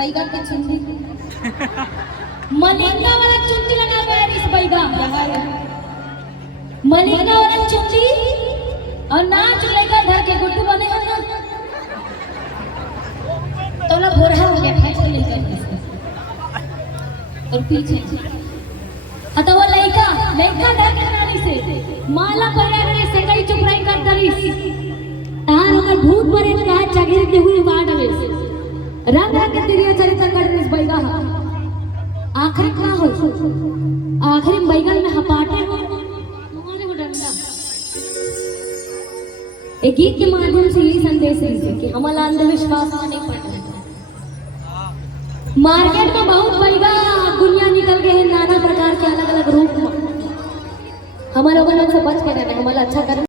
बैगा के चुंडी मलिंगा वाला चुंडी लगा गया इस बैगा मलिंगा वाला चुंडी और नाच लेकर घर के गुड्डू बने हैं ना तो ना भोरहा हो गया फैशन लेकर और पीछे तो वो लड़का ढक नानी से माला पहरा करे से कई चुपराई कर दरिस तार ओकर भूत परे का चगिर के हुई वाडवे रंग के तिरिया चरित्र कर इस बैगा आखिरी का हो आखिरी बैगन में हपाटे हो तुम्हारे को डंडा एक गीत के माध्यम से यही संदेश है कि हमारा अंधविश्वास में नहीं पड़ना। मार्केट में बहुत बैगा दुनिया निकल गए हैं नाना प्रकार के अलग अलग रूप में हमारे लोगों से बच के रहना हमारा अच्छा करना।